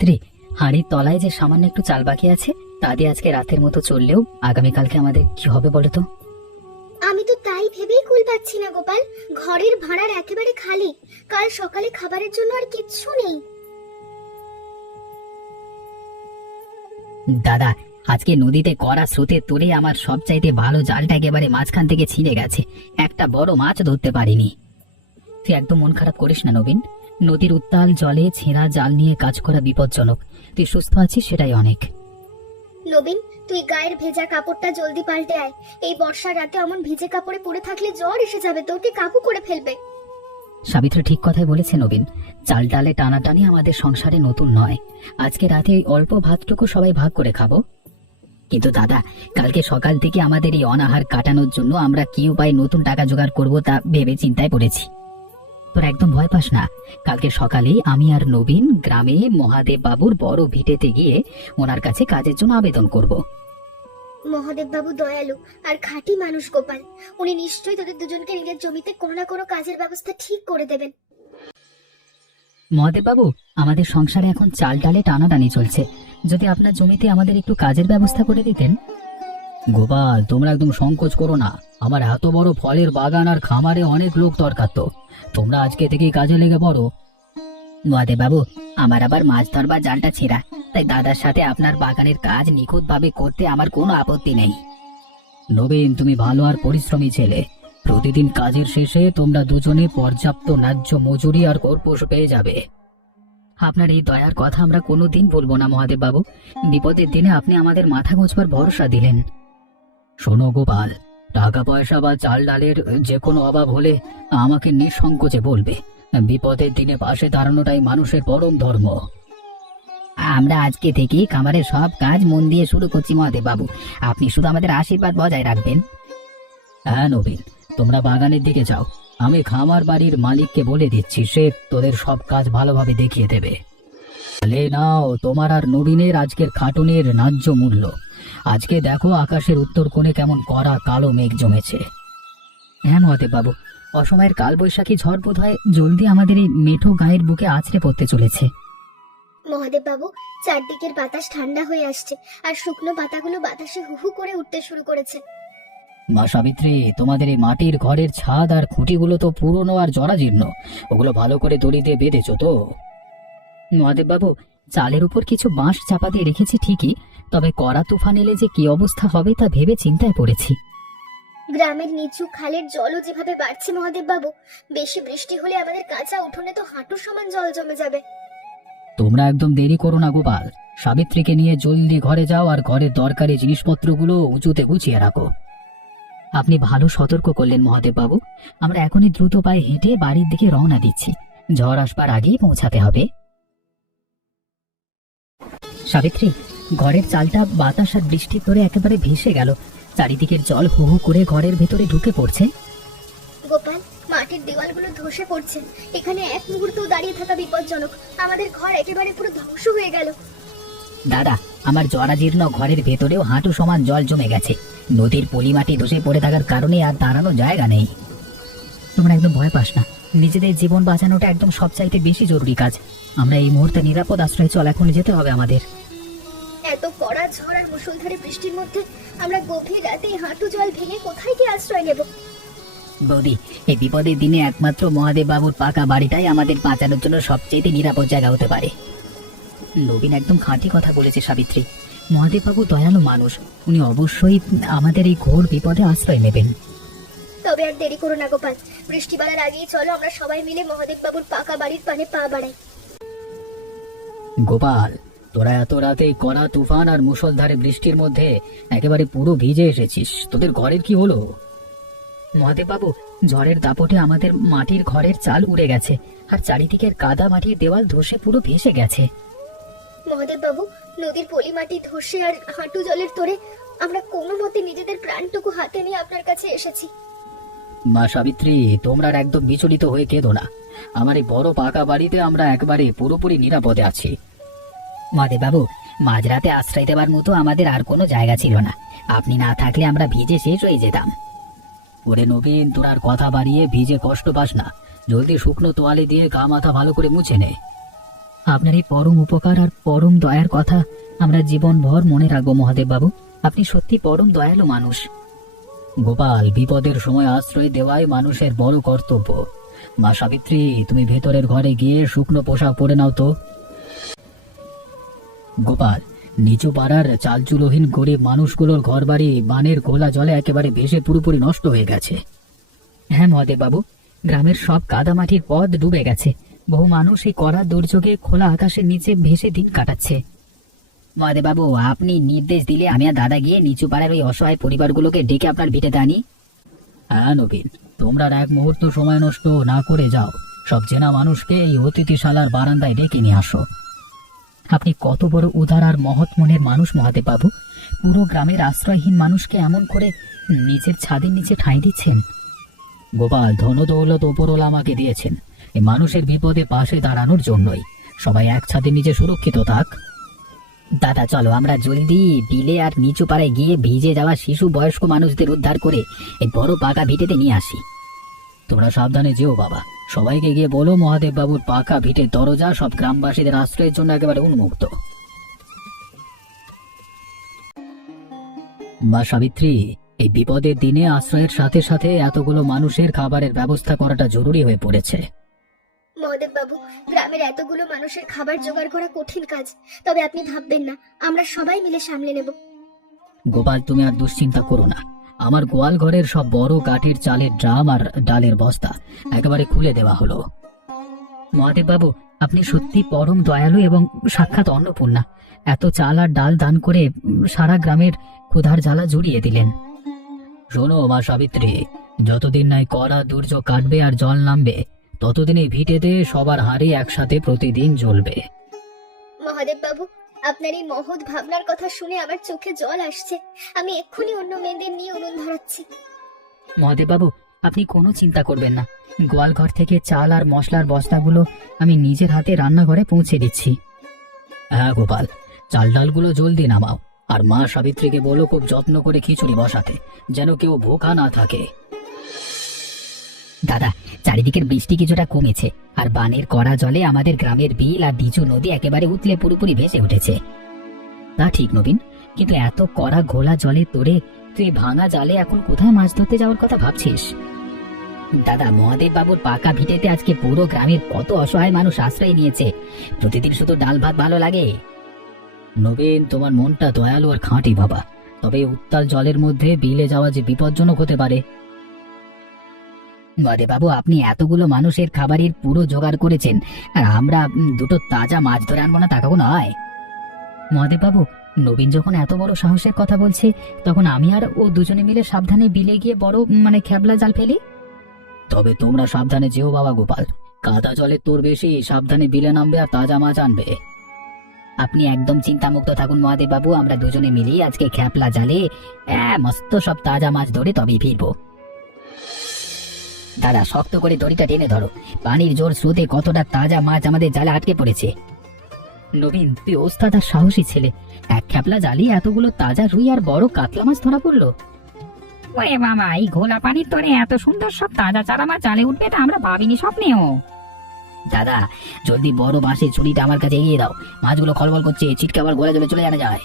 সাবিত্রী, হাঁড়ির তলায় যে সামান্য একটু চাল বাকি আছে তা দিয়ে আজকে রাতের মতো চললেও আগামীকালকে আমাদের কি হবে বলো তো? আমি তো তাই ভেবেই কুল পাচ্ছি না গোপাল। ঘরের ভাঁড়ার একেবারে খালি, কাল সকালে খাবারের জন্য আর কিচ্ছু নেই। দাদা, আজকে নদীতে করা স্রোতের তোড়ে আমার সবচাইতে ভালো জালটা একেবারে মাঝখান থেকে ছিঁড়ে গেছে, একটা বড় মাছ ধরতে পারিনি। তুই একদম মন খারাপ করিস না নবীন, নদীর উত্তাল জলে ছেঁড়া জাল নিয়ে কাজ করা বিপজ্জনক। তুই সুস্থ আছিস সেটাই অনেক। নবীন, তুই গায়ের ভেজা কাপড়টা জলদি পাল্টে আয়। এই বর্ষার রাতে অমন ভিজে কাপড়ে পড়ে থাকলে জ্বর এসে যাবে, তোকে কাবু করে ফেলবে। সাবিত্রী ঠিক কথাই বলেছে নবীন, চাল ডালে টানাটানি আমাদের সংসারে নতুন নয়। আজকে রাতে এই অল্প ভাতটুকু সবাই ভাগ করে খাবো। কিন্তু দাদা, কালকে সকাল থেকে আমাদের এই অনাহার কাটানোর জন্য আমরা কি উপায়ে নতুন টাকা জোগাড় করব তা ভেবে চিন্তায় পড়েছি। তোর একদম ভয় পাস না, কালকে সকালেই আমি আর নবীন গ্রামে মহাদেব বাবুর বড় ভিটেতে গিয়ে ওনার কাছে কাজের জন্য আবেদন করব। মহাদেব বাবু দয়ালু আর খাঁটি মানুষ গোপাল, উনি নিশ্চয়ই তোদের দুজনকে নিজের জমিতে কোনো না কোনো কাজের ব্যবস্থা ঠিক করে দেবেন। মহাদেব বাবু, আমাদের সংসারে এখন চাল ডালে টানাটানি চলছে, যদি আপনার জমিতে আমাদের একটু কাজের ব্যবস্থা করে দিতেন। গোপাল, তোমরা একদম সংকোচ করো না, আমার এত বড় ফলের বাগান আর খামারে অনেক লোক দরকার, তো তোমরা আজকে থেকেই কাজে লেগে পড়ো। মহাদেব বাবু, আমার আবার মাছ ধরবার জালটা ছেঁড়া, তাই দাদার সাথে আপনার বাগানের কাজ নিখুঁত ভাবে করতে আমার কোনো আপত্তি নেই। নবীন, তুমি ভালো আর পরিশ্রমী ছেলে, প্রতিদিন কাজের শেষে তোমরা দুজনে পর্যাপ্ত ন্যায্য মজুরি আর কর্পোষ পেয়ে যাবে। আপনার এই দয়ার কথা আমরা কোনোদিন বলবো না মহাদেব বাবু, বিপদের দিনে আপনি আমাদের মাথা গোঁজবার ভরসা দিলেন। শোনো গোপাল, টাকা পয়সা বা চাল ডালের যে কোনো অভাব হলে আমাকে নিঃসংকোচে বলবে, বিপদের দিনে পাশে দাঁড়ানোটাই মানুষের পরম ধর্ম। আমরা আজকে থেকেই খামারের সব কাজ মন দিয়ে শুরু করছি মহাদেব বাবু, আপনি শুধু আমাদের আশীর্বাদ বজায় রাখবেন। হ্যাঁ নবীন, তোমরা বাগানের দিকে যাও, আমি খামার বাড়ির মালিককে বলে দিচ্ছি, সে তোদের সব কাজ ভালোভাবে দেখিয়ে দেবে। তাহলে নাও তোমার আর নবীনের আজকের খাটুনির ন্যায্য মূল্য। আজকে দেখো আকাশের উত্তর কোণে কেমন কড়া কালো মেঘ জমেছে। হ্যাঁ মহাদেব বাবু, অসময়ের কালবৈশাখী ঝড় বোধ হয় জলদি আমাদের এই মেঠো গায়ের বুকে আছড়ে পড়তে চলেছে। মহাদেব বাবু, চারদিকের বাতাস ঠান্ডা হয়ে আসছে আর শুকনো পাতাগুলো বাতাসে হুহু করে উঠতে শুরু করেছে। মা সাবিত্রী, তোমাদের এই মাটির ঘরের ছাদ আর খুঁটিগুলো তো পুরনো আর জরাজীর্ণ, ওগুলো ভালো করে দড়ি দিয়ে বেঁধেছো তো? মহাদেব বাবু, চালের উপর কিছু বাঁশ চাপা দিয়ে রেখেছি ঠিকই, তবে কড়া তুফান এলে যে কি অবস্থা হবে তা ভেবে চিন্তায় পড়েছি। গ্রামের নিচু খালের জলও যেভাবে বাড়ছে মহাদেব বাবু, বেশি বৃষ্টি হলে আমাদের কাঁচা উঠোনে তো হাঁটুর সমান জল জমে যাবে। তোমরা একদম দেরি করো না গোপাল, সাবিত্রীকে নিয়ে জলদি ঘরে যাও আর ঘরের দরকারি জিনিসপত্রগুলো উঁচুতে গুছিয়ে রাখো। আপনি ভালো সতর্ক করলেন মহাদেব বাবু, আমরা এখনই দ্রুত পায়ে হেঁটে বাড়ির দিকে রওনা দিচ্ছি, ঝড় আসবার আগেই পৌঁছাতে হবে। সাবিত্রী, ঘরের চালটা বাতাস আর বৃষ্টি করে একেবারে ভেসে গেল, চারিদিকের জল হু হু করে ঘরের ভেতরে ঢুকে পড়ছে। গোপাল, মাটির দেওয়ালগুলো ধসে পড়ছে, এখানে এক মুহূর্ত দাঁড়িয়ে থাকা বিপজ্জনক, আমাদের ঘর একেবারে পুরো ধ্বংস হয়ে গেল। দাদা, আমার জরাজীর্ণ ঘরের ভেতরেও হাঁটু সমান জল জমে গেছে, নদীর পলিমাটি ধসে পড়ে থাকার কারণে আর দাঁড়ানোর জায়গা নেই। তোমরা একদম ভয় পাস না, নিজেদের জীবন বাঁচানোটা একদম সবচাইতে বেশি জরুরি কাজ। আমরা এই মুহূর্তে নিরাপদ আশ্রয়ে চল, এখন যেতে হবে আমাদের। এত কড়া ঝড় আর মুষলধারে বৃষ্টির মধ্যে আমরা গভীর রাতে হাঁটু জল ভেঙে কোথায় গিয়ে আশ্রয় নেব? বৌদি, এই বিপদের দিনে একমাত্র মহাদেব বাবুর পাকা বাড়িটাই আমাদের বাঁচানোর জন্য সবচেয়ে নিরাপদ জায়গা হতে পারে। নবীন একদম খাঁটি কথা বলেছে সাবিত্রী, মহাদেব বাবু দয়ালু মানুষ, উনি অবশ্যই আমাদের এই ঘোর বিপদে আশ্রয় নেবেন। তবে আর দেরি করো না গোপাল, বৃষ্টি বাড়ার আগেই চলো আমরা সবাই মিলে মহাদেব বাবুর পাকা বাড়ির পানে পা বাড়াই। গোপাল, তোরা এত রাতে কড়া তুফান আর মুষলধারে বৃষ্টির মধ্যে একেবারে পুরো ভিজে এসেছিস, তোদের ঘরের কি হলো? মহাদেব বাবু, ঝড়ের দাপটে আমাদের মাটির ঘরের চাল উড়ে গেছে আর চারিদিকের কাদা মাটির দেওয়াল ধসে পুরো ভেসে গেছে। মহাদেব বাবু, নদীর পলি মাটি ধসে আর হাঁটু জলের তোড়ে আমরা কোনো মতে নিজেদের প্রাণটুকু হাতে নিয়ে আপনার কাছে এসেছি। মা সাবিত্রী, তোমরা আর একদম বিচলিত হয়ে কেঁদো না, আমার এই বড় পাকা বাড়িতে আমরা একবারে পুরোপুরি নিরাপদে আছি। মহাদেব বাবু, মাঝরাতে আশ্রয় দেওয়ার মতো আমাদের আর কোনো জায়গা ছিল না, আপনি না থাকলে আমরা ভিজে শেষ হয়ে যেতাম। ওরে নবীন, তোর আর কথা বাড়িয়ে ভিজে কষ্ট পাস না, জলদি শুকনো তোয়ালে দিয়ে গা মাথা ভালো করে মুছে নে। আপনার এই পরম উপকার আর পরম দয়ার কথা আমরা জীবনভর মনে রাখবো মহাদেব বাবু। আপনি সত্যি পরম দয়ালু মানুষ। গোপাল, বিপদের সময় আশ্রয় দেওয়াই মানুষের বড় কর্তব্য। মা সাবিত্রী, তুমি ভেতরের ঘরে গিয়ে শুকনো পোশাক পরে নাও তো। গোপাল, নিচু পাড়ার চালচুলোহীন গরিব মানুষগুলোর ঘরবাড়ি বানের ঘোলা জলে একেবারে ভেসে পুরোপুরি নষ্ট হয়ে গেছে। হ্যাঁ মহাদেব বাবু, গ্রামের সব কাদামাটির পথ ডুবে গেছে। বহু মানুষ এই কড়া দুর্যোগে খোলা আকাশের নিচে ভেসে দিন কাটাচ্ছে। মহাদেব বাবু, আপনি নির্দেশ দিলে আমি আর দাদা গিয়ে নিচু পাড়ার ওই অসহায় পরিবারগুলোকে ডেকে আপনার ভিটেতে আনি। হ্যাঁ নবীন, তোমরা আর এক মুহূর্ত সময় নষ্ট না করে যাও। সব চেনা মানুষকে এই অতিথিশালার বারান্দায় ডেকে নিয়ে আসো। আপনি কত বড় উদার আর মহৎ মনের মানুষ মহাদেব বাবু। পুরো গ্রামের আশ্রয়হীন মানুষকে এমন করে নিজের ছাদের নিচে ঠাঁই দিচ্ছেন। গোপাল, ধন দৌলত ওপরওয়ালা আমাকে দিয়েছেন এই মানুষের বিপদে পাশে দাঁড়ানোর জন্যই। সবাই এক ছাদের নিচে সুরক্ষিত থাক। দাদা চলো, আমরা জলদি বিলে আর নিচু পাড়ায় গিয়ে ভিজে যাওয়া শিশু বয়স্ক মানুষদের উদ্ধার করে এই বড় পাকা ভিটেতে নিয়ে আসি। তোমরা সাবধানে যেও বাবা। সবাইকে গিয়ে বলো মহাদেব বাবুর পাকা ভিটের দরজা সব গ্রামবাসীদের আশ্রয়ের জন্য একেবারে উন্মুক্ত। মা সাবিত্রী, এই বিপদের দিনে আশ্রয়ের সাথে সাথে এতগুলো মানুষের খাবারের ব্যবস্থা করাটা জরুরি হয়ে পড়েছে। মহাদেব বাবু, গ্রামের এতগুলো মানুষের খাবার জোগাড় করা কঠিন কাজ, তবে আপনি ভাববেন না, আমরা সবাই মিলে সামলে নেব। গোপাল, তুমি আর দুশ্চিন্তা করো না। আমার গোয়াল ঘরের সব বড় কাঠের চালের ড্রাম আর ডালের বস্তা একেবারে খুলে দেওয়া হলো। মহাদেব বাবু, আপনি সত্যি পরম দয়ালু এবং সাক্ষাৎ অন্নপূর্ণা। এত চাল আর ডাল দান করে সারা গ্রামের ক্ষুধার জ্বালা জুড়িয়ে দিলেন। শোনো মা সাবিত্রী, যতদিন নাই কড়া দুর্যোগ কাটবে আর জল নামবে, ততদিন এই ভিটেতে সবার হাঁড়ি একসাথে প্রতিদিন জ্বলবে। মহাদেব বাবু, আপনার এই মহৎ ভাবনার কথা শুনে আমার চোখে জল আসছে। আমি এক্ষুনি অন্য মেয়েদের নিয়ে উনুন ধরাচ্ছি। মহাদেব বাবু, আপনি কোনো চিন্তা করবেন না। গোয়াল ঘর থেকে চাল আর মশলার বস্তাগুলো আমি নিজের হাতে রান্নাঘরে পৌঁছে দিচ্ছি। হ্যাঁ গোপাল, চাল ডালগুলো জলদি নামাও। আর মা সাবিত্রীকে বলো খুব যত্ন করে খিচুড়ি বসাতে, যেন কেউ ভোকা না থাকে। দাদা, চারিদিকের বৃষ্টি কিছুটা কমেছে, আর বানের কড়া জলে আমাদের গ্রামের বিল আর ডিচু নদী একেবারে উতলে পুরোপুরি ভেসে উঠেছে। তা ঠিক নবীন, কিন্তু এত কড়া ঘোলা জলে তোরে তুই ভাঙা জালে এখন কোথায় মাছ ধরতে যাওয়ার কথা ভাবছিস? দাদা, মহাদেব বাবুর পাকা ভিটেতে আজকে পুরো গ্রামের কত অসহায় মানুষ আশ্রয় নিয়েছে। প্রতিদিন শুধু ডাল ভাত ভালো লাগে। নবীন, তোমার মনটা দয়ালু আর খাঁটি বাবা, তবে উত্তাল জলের মধ্যে বিলে যাওয়া যে বিপজ্জনক হতে পারে। মহাদেব বাবু, আপনি এতগুলো মানুষের খাবারের পুরো জোগাড় করেছেন, আর আমরা দুটো তাজা মাছ ধরে আনবো না, তা কখনো হয়? মহাদেব বাবু, নবীন যখন এত বড় সাহসের কথা বলছে, তখন আমি আর ও দুজনে মিলে সাবধানে বিলে গিয়ে বড় খেবলা জাল ফেলি। তবে তোমরা সাবধানে যেও বাবা গোপাল। কাদা জলের তোর বেশি, সাবধানে বিলে নামবে আর তাজা মাছ আনবে। আপনি একদম চিন্তামুক্ত থাকুন মহাদেব বাবু, আমরা দুজনে মিলেই আজকে খেপলা জালে মস্ত সব তাজা মাছ ধরে তবেই ফিরবো। দাদা, শক্ত করে দড়িটা টেনে ধরো। পানির জোর স্রোতে কতটা তাজা মাছ আমাদের জালে আটকে পড়েছে। নবীন, তুই ওস্তাদ আর সাহসী ছেলে। এক খেপলা জালি এতগুলো তাজা রুই আর বড় কাতলা মাছ ধরা পড়লো। ওয়ে মামা, এই ঘোলা পানির তরে এত সুন্দর সব তাজা চারা মাছ জালে উঠবে, তা আমরা ভাবিনি স্বপ্নেও। দাদা, জলদি বড় বাঁশের ছুরিটা আমার কাছে এগিয়ে দাও। মাছগুলো খলবল করছে, ছিটকে আবার গোলা জলে চলে জানা যায়।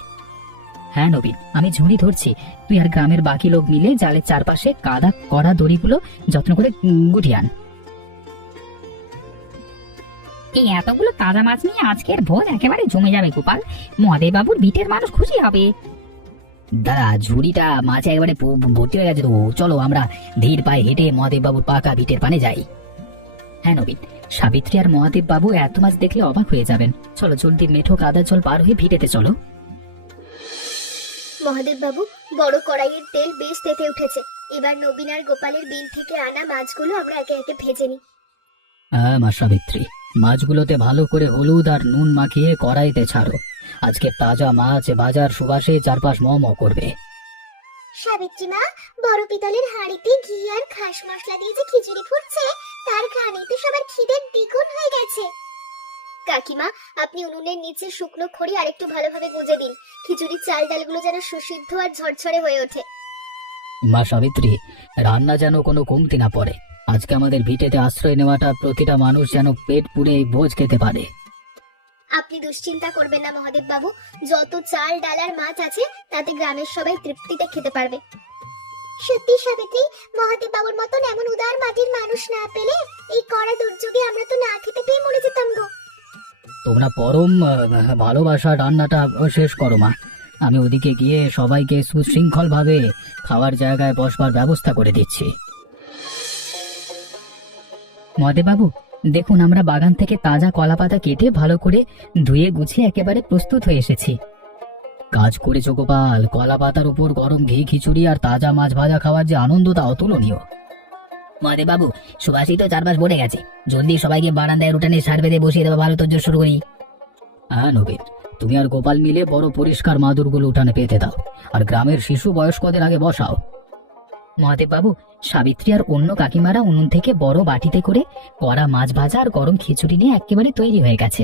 হ্যাঁ নবীন, আমি ঝুড়ি ধরছি। তুই আর গ্রামের বাকি লোক মিলে জালের চারপাশে কাদা করা দড়িগুলো যত্ন করে গুটিয়ে আন। এই এতগুলো তাজা মাছ নিয়ে আজকের ভোজ একেবারে জমে যাবে গোপাল। মহাদেব বাবুর ভিটের মানুষ খুশি হবে। দাদা, ঝুড়িটা মাছে একেবারে ভর্তি হয়ে গেছে তো। চলো আমরা ধীর পায়ে হেঁটে মহাদেব বাবুর পাকা ভিটের পানে যাই। হ্যাঁ নবীন, সাবিত্রী আর মহাদেব বাবু এত মাছ দেখলে অবাক হয়ে যাবেন। চলো জলদি মেঠো কাদা জল পার হয়ে ভিটেতে চলো। মহাদেব বাবু, বড় কড়াইয়ের তেল বেশ তেতে উঠেছে। এবার নবীন আর গোপালের বিল থেকে আনা মাছগুলো আমরা একে একে ভেজে নিই। হ্যাঁ মা সাবিত্রী, মাছগুলোতে ভালো করে হলুদ আর নুন মাখিয়ে কড়াইতে ছাড়ো। আজকে তাজা মাছ বাজার সুবাসে চারপাশ ম করবে। সাবিত্রী মা, বড় পিতলের হাঁড়িতে ঘি আর খাস মশলা দিয়ে যে খিচুড়ি ফুটছে, তার ঘ্রাণেতে সবার খিদে দ্বিগুণ হয়ে গেছে। কাকিমা, আপনি উনুনের নিচে শুকনো খড়ি আর একটু ভালোভাবে গুঁজে দিন। খিচুড়ির চাল ডালগুলো যেন সুসিদ্ধ আর ঝরঝরে হয়ে ওঠে। মা সাবিত্রী, রান্না যেন কোনো কমতি না পড়ে। আজকে আমাদের ভিটেতে আশ্রয় নেওয়াটা প্রতিটা মানুষ যেন পেট পুড়ে এই ভোজ খেতে পারে। আপনি দুশ্চিন্তা করবেন না মহাদেব বাবু, যত চাল ডাল আর মাছ আছে তাতে গ্রামের সবাই তৃপ্তিতে খেতে পারবে। সত্যি সাবিত্রী, মহাদেব বাবুর মতন এমন উদার মাটির মানুষ না পেলে এই কড়া দুর্যোগে আমরা তো না খেতে পেয়ে মরে যেতাম গো। তোমরা পরম ভালোবাসা রান্নাটা শেষ করো মা, আমি ওদিকে গিয়ে সবাইকে সুশৃঙ্খল ভাবে খাওয়ার জায়গায় বসবার ব্যবস্থা করে দিচ্ছি। মহাদেববাবু, দেখুন আমরা বাগান থেকে তাজা কলা পাতা কেটে ভালো করে ধুয়ে গুছিয়ে একেবারে প্রস্তুত হয়ে এসেছি। কাজ করেছো গোপাল, কলা পাতার উপর গরম ঘি খিচুড়ি আর তাজা মাছ ভাজা খাওয়ার যে আনন্দটা অতুলনীয়। মহাদেববাবু, সুবাসী তো চারপাশ ভরে গেছে, জলদি সবাইকে বারান্দায় উঠানে সার বেঁধে বসিয়ে দেবো, ভালো তোর শুরু করি। হ্যাঁ নবীন, তুমি আর গোপাল মিলে বড় পরিষ্কার মাদুরগুলো উঠানে পেতে দাও, আর গ্রামের শিশু বয়স্কদের আগে বসাও। মহাদেববাবু, সাবিত্রী আর অন্য কাকিমারা উনুন থেকে বড় বাটিতে করে কড়া মাছ ভাজা আর গরম খিচুড়ি নিয়ে একেবারে তৈরি হয়ে গেছে।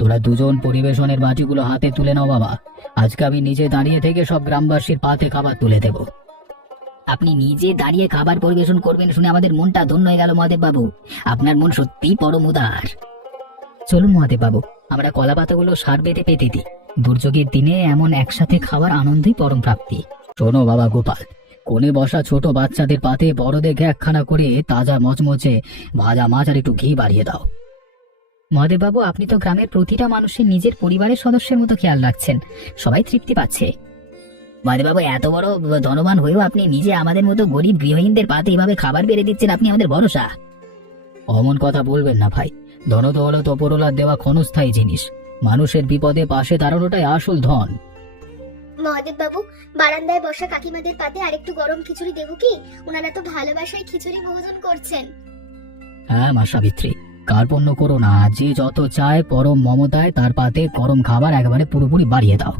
তোরা দুজন পরিবেশনের বাটিগুলো হাতে তুলে নাও বাবা, আজকে আমি নিজে দাঁড়িয়ে থেকে সব গ্রামবাসীর পাতে খাবার তুলে দেব। আপনি নিজে দাঁড়িয়ে খাবার পরিবেশন করবেন শুনে আমাদের মনটা ধন্য হয়ে গেল মহাদেববাবু, আপনার মন সত্যিই পরম উদার। চলুন মহাদেববাবু, আমরা কলা পাতাগুলো সার বেঁধে পেতে দিই, দুর্যোগের দিনে এমন একসাথে খাওয়ার আনন্দই পরম প্রাপ্তি। শোনো বাবা গোপাল, কোণে বসা ছোট বাচ্চাদের পাতে বড় দেখে একখানা করে তাজা মচমচে ভাজা মাছ আর একটু ঘি বাড়িয়ে দাও। মহাদেববাবু, আপনি তো গ্রামের প্রতিটা মানুষের নিজের পরিবারের সদস্যের মতো খেয়াল রাখছেন, সবাই তৃপ্তি পাচ্ছে। মহাদেববাবু, এত বড় ধনবান হয়েও আপনি নিজে আমাদের মতো গরিব গৃহহীনদের পাতে এভাবে খাবার বেড়ে দিচ্ছেন, আপনি আমাদের ভরসা। অমন কথা বলবেন না ভাই, ধন দৌলত ওপরওয়ালার দেওয়া ক্ষণস্থায়ী জিনিস, মানুষের বিপদে পাশে দাঁড়ানোটাই আসল ধন। মহাদেব বাবু, বারান্দায় বসা কাকিমাদের পাতে আরেকটু গরম খিচুড়ি দেবো কি? ওনারা তো ভালোবাসায় খিচুড়ি ভোজন করছেন। হ্যাঁ মা সাবিত্রী, কার্পণ্য করো না, যে যত চায় পরম মমতায় তার পাতে গরম খাবার একেবারে পুরোপুরি বাড়িয়ে দাও।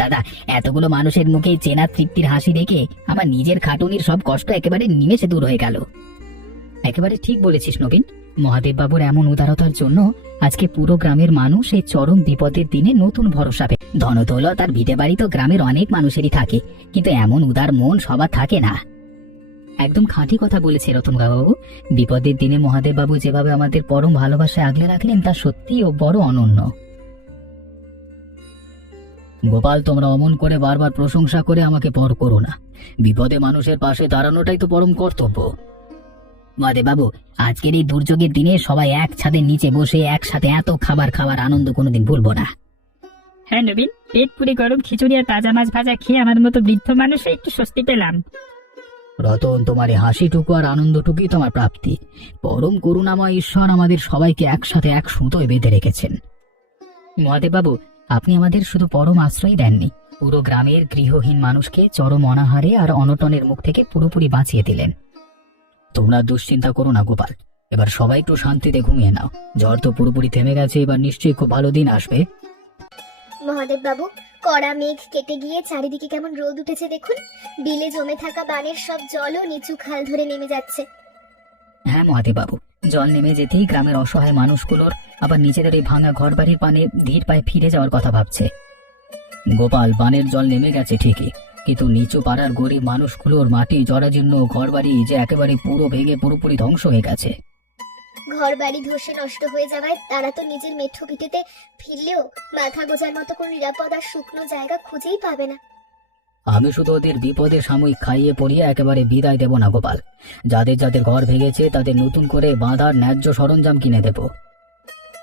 দাদা, এতগুলো মানুষের মুখে চেনা তৃপ্তির হাসি দেখে আমার নিজের খাটুনির সব কষ্ট একেবারে নিমেষে দূর হয়ে গেল। একেবারে ঠিক বলেছিস নবীন, মহাদেববাবুর এমন উদারতার জন্য আজকে পুরো গ্রামের মানুষ এই চরম বিপদের দিনে নতুন ভরসা পেয়ে। ধনদৌলত আর ভিটে বাড়ি তো গ্রামের অনেক মানুষেরই থাকে, কিন্তু এমন উদার মন সবার থাকে না। একদম খাঁটি কথা বলেছে রতনবাবু, বিপদের দিনে মহাদেববাবু যেভাবে আমাদের পরম ভালোবাসায় আগলে রাখলেন তা সত্যিই ও বড় অনন্য। গোপাল, তোমরা অমন করে বারবার প্রশংসা করে আমাকে পর করো না, বিপদে মানুষের পাশে দাঁড়ানোটাই তো পরম কর্তব্য। মহাদেববাবু, আজকের এই দুর্যোগের দিনে সবাই এক ছাদের নিচে বসে একসাথে এত খাবার খাওয়ার আনন্দ কোনোদিন ভুলবো না। হ্যাঁ নবীন, পেট পুরি গরম খিচুড়ি আর তাজা মাছ ভাজা খেয়ে আমার মতো বৃদ্ধ মানুষ একটু স্বস্তি পেলাম। রতন, তোমার এই হাসিটুকু আর আনন্দটুকুই তোমার প্রাপ্তি। পরম করুণাময় ঈশ্বর আমাদের সবাইকে একসাথে এক সুতোয় বেঁধে রেখেছেন। মহাদেববাবু, আপনি আমাদের শুধু পরম আশ্রয় দেননি, পুরো গ্রামের গৃহহীন মানুষকে চরম অনাহারে আর অনটনের মুখ থেকে পুরোপুরি বাঁচিয়ে দিলেন। তোমরা দুশ্চিন্তা করো না গোপাল, এবার সবাই একটু শান্তিতে ঘুমিয়ে নাও, ঝড় তো পুরোপুরি থেমে গেছে, এবার নিশ্চয়ই খুব ভালো দিন আসবে। মহাদেব বাবু, কড়া মেঘ কেটে গিয়ে চারিদিকে কেমন রোদ উঠেছে দেখুন, বিলে জমে থাকা বানের সব জলও নিচু খাল ধরে নেমে যাচ্ছে। হ্যাঁ মহাদেববাবু, জল নেমে যেতেই গ্রামের অসহায় মানুষগুলোর আবার নিজেদের এই ভাঙা ঘর বাড়ির পানে ধীর পায়ে ফিরে যাওয়ার কথা ভাবছে। গোপাল, বানের জল নেমে গেছে ঠিকই, কিন্তু নিচু পাড়ার গরিব মানুষগুলোর মাটি জরাজীর্ণ ঘর বাড়ি যে একেবারে পুরো ভেঙে পুরোপুরি ধ্বংস হয়ে গেছে। ঘর বাড়ি ধসে নষ্ট হয়ে যাওয়ায় তারা তো নিজের মেঠো ভিটেতে ফিরলেও মাথা গোজার মতো কোনো নিরাপদ আর শুকনো জায়গা খুঁজেই পাবে না। আমি শুধু ওদের বিপদে সাময়িক খাইয়ে পড়িয়ে একেবারে বিদায় দেব না গোপাল, যাদের যাদের ঘর ভেঙেছে তাদের নতুন করে বাঁধার ন্যায্য সরঞ্জাম কিনে দেব।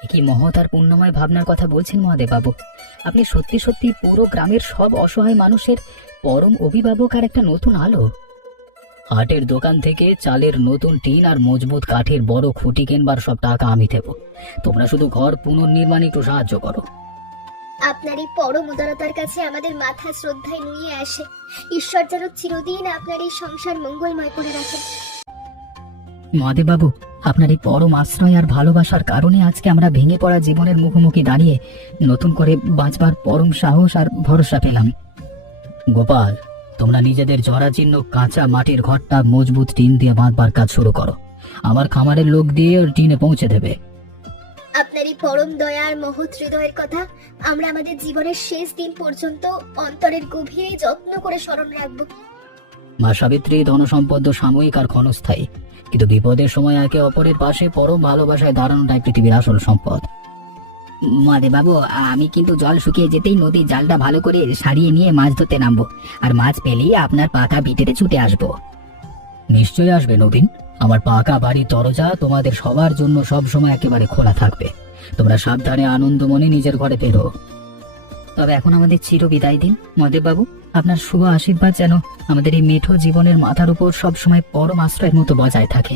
কি মহৎ আর পুণ্যময় ভাবনার কথা বলছেন মহাদেববাবু, আপনি সত্যি সত্যি পুরো গ্রামের সব অসহায় মানুষের পরম অভিভাবক আর একটা নতুন আলো। হাটের দোকান থেকে চালের নতুন টিন আর মজবুত কাঠের বড় খুঁটি কেনবার সব টাকা আমি দেব, তোমরা শুধু ঘর পুনর্নির্মাণে একটু সাহায্য করো। আপনার এই পরম উদারতার কাছে আমাদের মাথা শ্রদ্ধায় নুয়ে আসে। ঈশ্বর যেন চিরদিন আপনার এই সংসার মঙ্গলময় করে রাখেন। মহাদেববাবু, আপনার এই পরম আশ্রয় আর ভালোবাসার কারণে আজকে আমরা ভেঙে পড়া জীবনের মুখোমুখি দাঁড়িয়ে নতুন করে বাঁচবার পরম সাহস আর ভরসা পেলাম। গোপাল, তোমরা নিজেদের জরাজীর্ণ কাঁচা মাটির ঘরটা মজবুত টিন দিয়ে বাঁধবার কাজ শুরু করো, আমার খামারের লোক দিয়ে টিনে পৌঁছে দেবে। আপনার এই পরম দয়া আর মহৎ হৃদয়ের কথা আমরা আমাদের জীবনের শেষ দিন পর্যন্ত অন্তরের গভীরে যত্ন করে স্মরণ রাখবো। মা সাবিত্রী, ধনসম্পদ সাময়িক আর ক্ষণস্থায়ী, কিন্তু বিপদের সময় একে অপরের পাশে পরম ভালোবাসায় দাঁড়ানোটাই পৃথিবীর আসল সম্পদ। মাদে বাবু, আমি কিন্তু জল শুকিয়ে যেতেই নদীর জালটা ভালো করে সারিয়ে নিয়ে মাছ ধরতে নামবো, আর মাছ পেলেই আপনার পাকা ভিটেতে ছুটে আসবো। নিশ্চয়ই আসবে নবীন, আমার পাকা বাড়ির দরজা তোমাদের সবার জন্য সব সময় একেবারে খোলা থাকবে। তোমরা সাবধানে আনন্দ মনে নিজের ঘরে ফেরো। তবে এখন আমাদের চির বিদায় দিন মহাদেব বাবু। আপনার শুভ আশীর্বাদ যেন আমাদের এই মেঠো জীবনের মাথার উপর সব সময় পরম আশ্রয়ের মতো বজায় থাকে।